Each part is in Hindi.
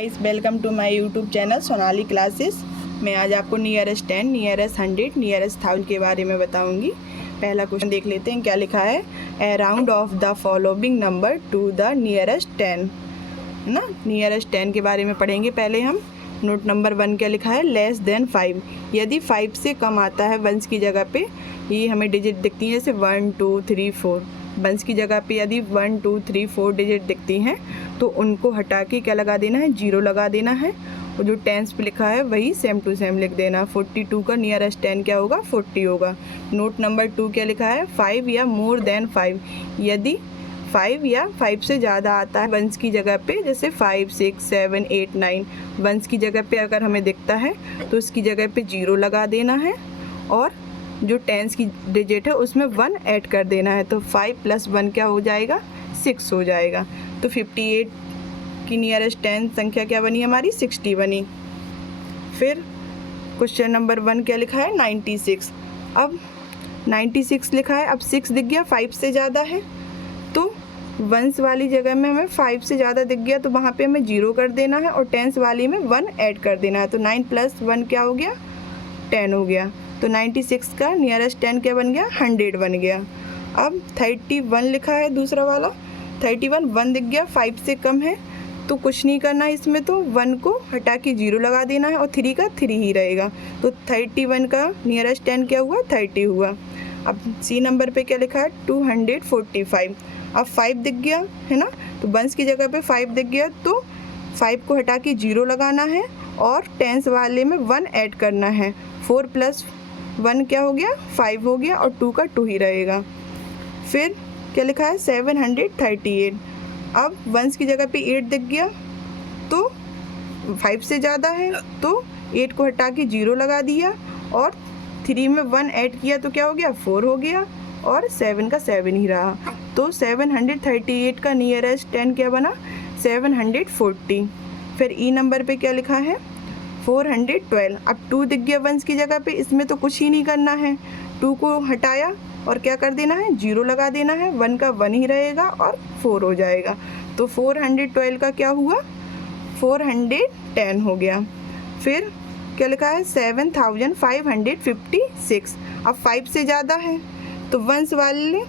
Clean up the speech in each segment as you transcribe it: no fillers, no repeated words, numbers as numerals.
Guys, welcome to my YouTube channel Sonali classes. मैं आज आपको नियरेस्ट 10, नियरेस्ट 100, नियरेस्ट 1000 के बारे में बताऊंगी। पहला क्वेश्चन देख लेते हैं क्या लिखा है। A round off the following number to the nearest 10, है ना। नियरेस्ट 10 के बारे में पढ़ेंगे पहले हम। नोट नंबर 1 क्या लिखा है, लेस देन 5। यदि 5 से कम आता है वंस की जगह पे, ये हमें डिजिट दिखती है जैसे 1 2 3 4। वंस की जगह पे यदि 1 2 3 4 डिजिट दिखती हैं तो उनको हटा के क्या लगा देना है, 0 लगा देना है। और जो टेंस पे लिखा है वही सेम टू सेम लिख देना। 42 का नियरेस्ट 10 क्या होगा, 40 होगा। नोट नंबर 2 क्या लिखा है, 5 या मोर देन 5। यदि 5 या 5 से ज़्यादा आता है वंस की जगह पे, जैसे 5 6 7 8 9, वंस की जगह पे अगर हमें दिखता है तो उसकी जगह पे 0 लगा देना है और जो टेंस की डिजिट है उसमें 1 ऐड कर देना है। तो 5 + 1 क्या हो जाएगा, 6 हो जाएगा। तो 58 की नियरेस्ट 10 संख्या क्या बनी हमारी, 60 बनी। फिर क्वेश्चन नंबर 1 क्या लिखा है, 96। अब 96 लिखा है, अब 6 दिख गया, 5 से ज़्यादा है तो वंस वाली जगह में हमें 5 से ज़्यादा दिख गया तो वहाँ पे हमें 0 कर देना है और टेंस वाली में 1 ऐड कर देना है। तो 9 + 1 क्या हो गया, 10 हो गया। तो 96 का नियरेस्ट 10 क्या बन गया, 100 बन गया। अब 31 लिखा है दूसरा वाला, 31 1 दिख गया, 5 से कम है तो कुछ नहीं करना है इसमें, तो 1 को हटा के 0 लगा देना है और 3 का 3 ही रहेगा। तो 31 का नियरेस्ट 10 क्या हुआ, 30 हुआ। अब सी नंबर पे क्या लिखा है, 245। अब 5 दिख गया है ना, तो वंस की जगह पे 5 दिख गया तो 5 को हटा के 0 लगाना है और टेंस वाले में 1 ऐड करना है। 4 + 1 क्या हो गया, 5 हो गया और 2 का 2 ही रहेगा। फिर क्या लिखा है, 738। अब वंस की जगह पे 8 दिख गया तो 5 से ज़्यादा है तो 8 को हटा के 0 लगा दिया और 3 में 1 ऐड किया तो क्या हो गया, 4 हो गया और 7 का 7 ही रहा। तो 738 का नियरेस्ट 10 क्या बना, 740। फिर ई नंबर पे क्या लिखा है, 412। अब 2 दिख गया वंस की जगह पे, इसमें तो कुछ ही नहीं करना है। 2 को हटाया और क्या कर देना है, 0 लगा देना है। 1 का 1 ही रहेगा और 4 हो जाएगा। तो 412 का क्या हुआ, 410 हो गया। फिर क्या लिखा है, 7556। अब 5 से ज़्यादा है तो वंस वाले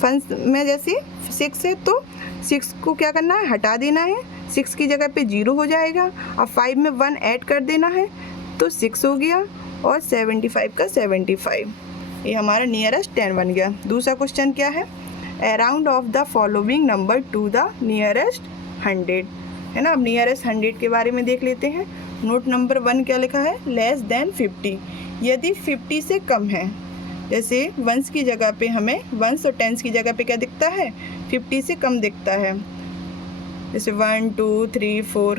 फंस में जैसे 6 है तो 6 को क्या करना है, हटा देना है। 6 की जगह पे 0 हो जाएगा। अब 5 में 1 ऐड कर देना है तो 6 हो गया और 75 का 75। ये हमारा नियरेस्ट 10 बन गया। दूसरा क्वेश्चन क्या है, around of the following number to the nearest 100, है ना। अब नियरेस्ट 100 के बारे में देख लेते हैं। नोट नंबर 1 क्या लिखा है, लेस देन 50। यदि 50 से कम है, जैसे वंस की जगह पे हमें वंस और टेंस की जगह पे क्या दिखता है, 50 से कम दिखता है। जैसे 1 2 3 4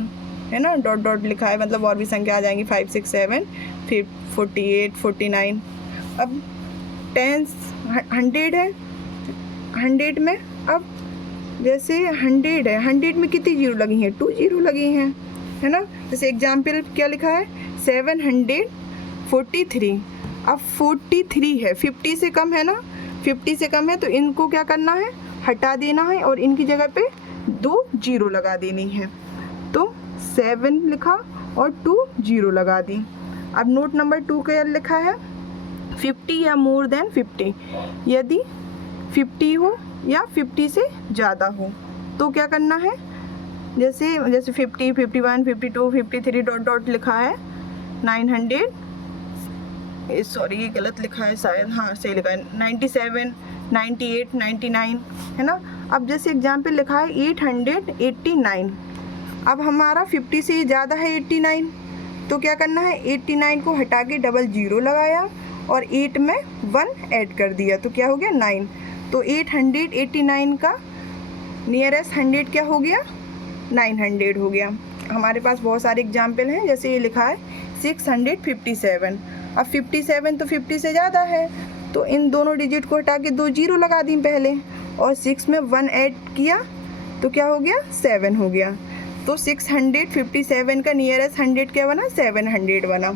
है ना, डॉट डॉट लिखा है, मतलब और भी संख्या आ जाएंगी, 5 6 7 फिर 48 49। अब टेंस 100 है, 100 में अब जैसे 100 है, 100 में कितनी 0 लगी हैं, 2 0 लगी हैं, है ना। जैसे एग्जाम्पल क्या लिखा है, 743। अब 43 है, 50 से कम है ना, 50 से कम है तो इनको क्या करना है, हटा देना है और इनकी जगह पे 2 0 लगा देनी है। तो 7 लिखा और 2 0 लगा दी। अब नोट नंबर 2 क्या लिखा है, 50 या मोर देन 50। यदि 50 हो या 50 से ज़्यादा हो तो क्या करना है, जैसे 50 51 52 53 डॉट डॉट लिखा है, 900 सॉरी ये गलत लिखा है शायद, हाँ सही लिखा है, 97 98 99, है ना। अब जैसे एग्जाम्पल लिखा है 889। अब हमारा 50 से ज़्यादा है 89 तो क्या करना है, 89 को हटा के डबल 0 लगाया और 8 में 1 ऐड कर दिया तो क्या हो गया, 9। तो 889 का नियरेस्ट 100 क्या हो गया, 900 हो गया। हमारे पास बहुत सारे एग्जाम्पल हैं, जैसे ये लिखा है 657। अब 57 तो 50 से ज़्यादा है तो इन दोनों डिजिट को हटा के 2 0 लगा दी पहले और 6 में 1 ऐड किया तो क्या हो गया, 7 हो गया। तो 657 का नियरेस्ट 100 क्या बना, 700 बना।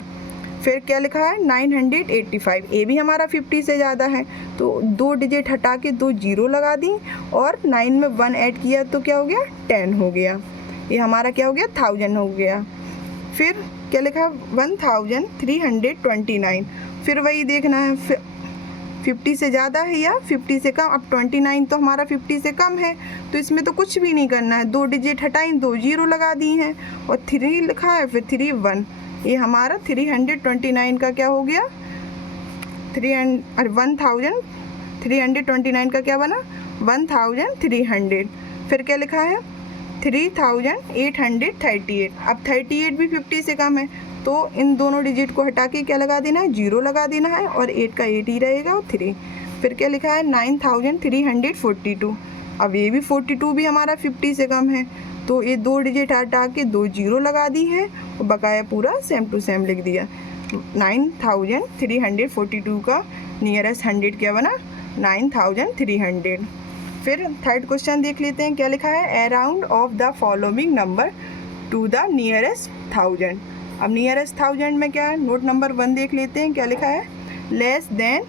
फिर क्या लिखा है, 985। ये भी हमारा 50 से ज़्यादा है तो 2 डिजिट हटा के 2 0 लगा दी और 9 में 1 ऐड किया तो क्या हो गया, 10 हो गया। ये हमारा क्या हो गया 1000 हो गया। फिर क्या लिखा 1329, फिर वही देखना है 50 से ज़्यादा है या 50 से कम। अब 29 तो हमारा 50 से कम है, तो इसमें तो कुछ भी नहीं करना है, 2 डिजिट हटाई, 2 जीरो लगा दी हैं और 3 लिखा है, फिर 3 1। ये हमारा 329 का क्या हो गया 1329 का क्या बना 1300। फिर क्या लिखा है 3838। अब 38 भी 50 से कम है, तो इन दोनों डिजिट को हटा के क्या लगा देना है, 0 लगा देना है और 8 का 8 ही रहेगा और 3। फिर क्या लिखा है 9342। अब ये भी 42 भी हमारा 50 से कम है, तो ये 2 डिजिट हटा के 2 जीरो लगा दी हैं और बकाया पूरा सेम टू सेम लिख दिया। 9342 का नियरेस्ट 100 क्या बना 9300। फिर थर्ड क्वेश्चन देख लेते हैं क्या लिखा है, around of the following number to the nearest 1000। अब नियरेस्ट 1000 में क्या है, नोट नंबर 1 देख लेते हैं क्या लिखा है, लेस देन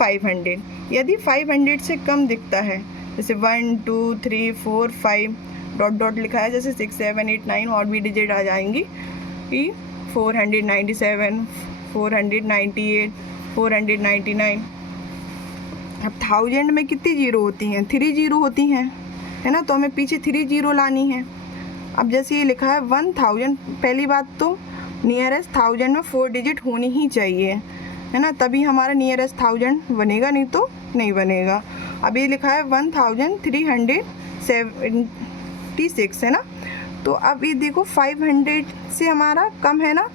500। यदि 500 से कम दिखता है, जैसे 1 2 3 4 5 डॉट डॉट लिखा है, जैसे 6 7 8 9 और भी डिजिट आ जाएंगी कि 497 498 499। अब 1000 में कितनी जीरो होती हैं, 3 जीरो होती हैं, है ना, तो हमें पीछे 3 जीरो लानी है। अब जैसे ये लिखा है 1000, पहली बात तो नियरेस्ट 1000 में 4 डिजिट होनी ही चाहिए, है ना, तभी हमारा नियरेस्ट 1000 बनेगा, नहीं तो नहीं बनेगा। अब ये लिखा है 1376 है ना, तो अब ये देखो 500 से हमारा कम है ना,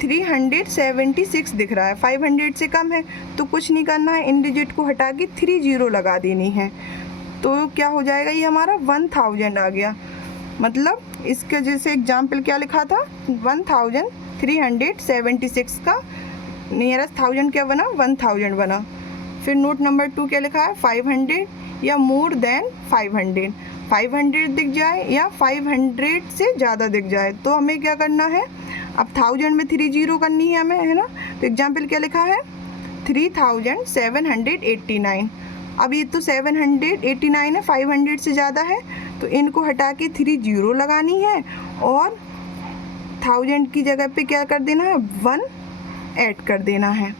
376 दिख रहा है, 500 से कम है, तो कुछ नहीं करना है, इन डिजिट को हटा के 3 जीरो लगा देनी है, तो क्या हो जाएगा, ये हमारा 1000 आ गया। मतलब इसके जैसे एग्जाम्पल क्या लिखा था 1376 का नियरेस्ट 1000 क्या बना 1000 बना। फिर नोट नंबर 2 क्या लिखा है 500 या मोर देन 500, 500 दिख जाए या 500 से ज़्यादा दिख जाए, तो हमें क्या करना है, अब 1000 में 3 जीरो करनी है हमें, है ना, तो एग्जाम्पल क्या लिखा है 3789। अब ये तो 789 है, 500 से ज़्यादा है, तो इनको हटा के 3 जीरो लगानी है और 1000 की जगह पे क्या कर देना है 1 ऐड कर देना है।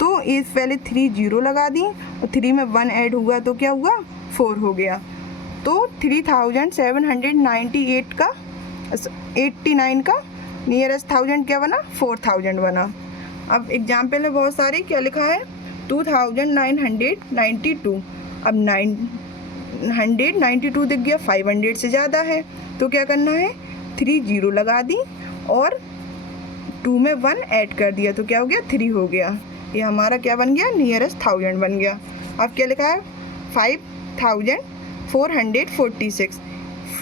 तो इस पहले 3 जीरो लगा दी और 3 में 1 ऐड हुआ तो क्या हुआ 4 हो गया, तो 3798 का 89 का नियरेस्ट 1000 क्या बना 4000 बना। अब एग्जाम्पल है बहुत सारे, क्या लिखा है 2992। अब 992 दिख गया, 500 से ज़्यादा है, तो क्या करना है 3 जीरो लगा दी और 2 में 1 ऐड कर दिया, तो क्या हो गया 3 हो गया। ये हमारा क्या बन गया नियरेस्ट 1000 बन गया। अब क्या लिखा है 5446,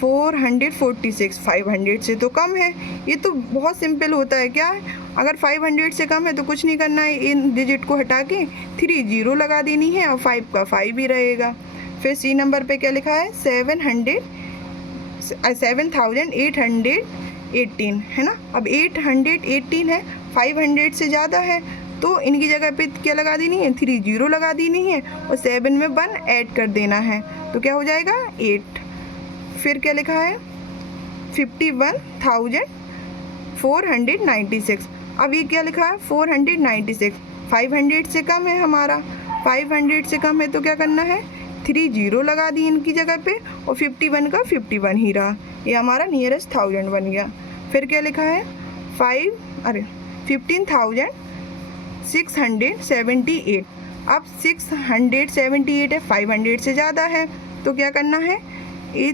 446 500 से तो कम है, ये तो बहुत सिंपल होता है। क्या है अगर 500 से कम है तो कुछ नहीं करना है, इन डिजिट को हटा के 3 जीरो लगा देनी है और 5 का 5 ही रहेगा। फिर सी नंबर पे क्या लिखा है 7818 है ना। अब 818 है, 500 से ज़्यादा है, तो इनकी जगह पे क्या लगा देनी है 3 जीरो लगा देनी है और 7 में 1 ऐड कर देना है, तो क्या हो जाएगा 8। फिर क्या लिखा है 51,496। अब ये क्या लिखा है 496, 500 से कम है हमारा, 500 से कम है तो क्या करना है 3 जीरो लगा दी इनकी जगह पे और 51 का 51 ही रहा, ये हमारा नियरेस्ट 1000 बन गया। फिर क्या लिखा है 15,678। अब 678 है, 500 से ज़्यादा है, तो क्या करना है ये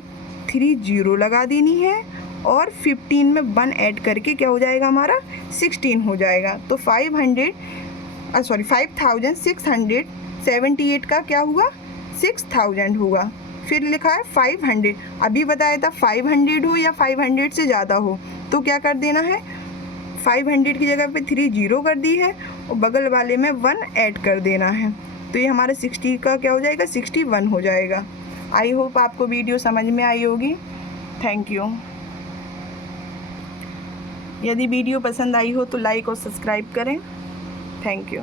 3 जीरो लगा देनी है और 15 में 1 ऐड करके क्या हो जाएगा हमारा 16 हो जाएगा। तो 5678 का क्या हुआ 6000 हुआ। फिर लिखा है 500, अभी बताया था 500 हो या 500 से ज़्यादा हो, तो क्या कर देना है 500 की जगह पे 3 जीरो कर दी है और बगल वाले में 1 ऐड कर देना है, तो ये हमारा 60 का क्या हो जाएगा 61 हो जाएगा। आई होप आपको वीडियो समझ में आई होगी। Thank you. यदि वीडियो पसंद आई हो तो लाइक और सब्सक्राइब करें। Thank you.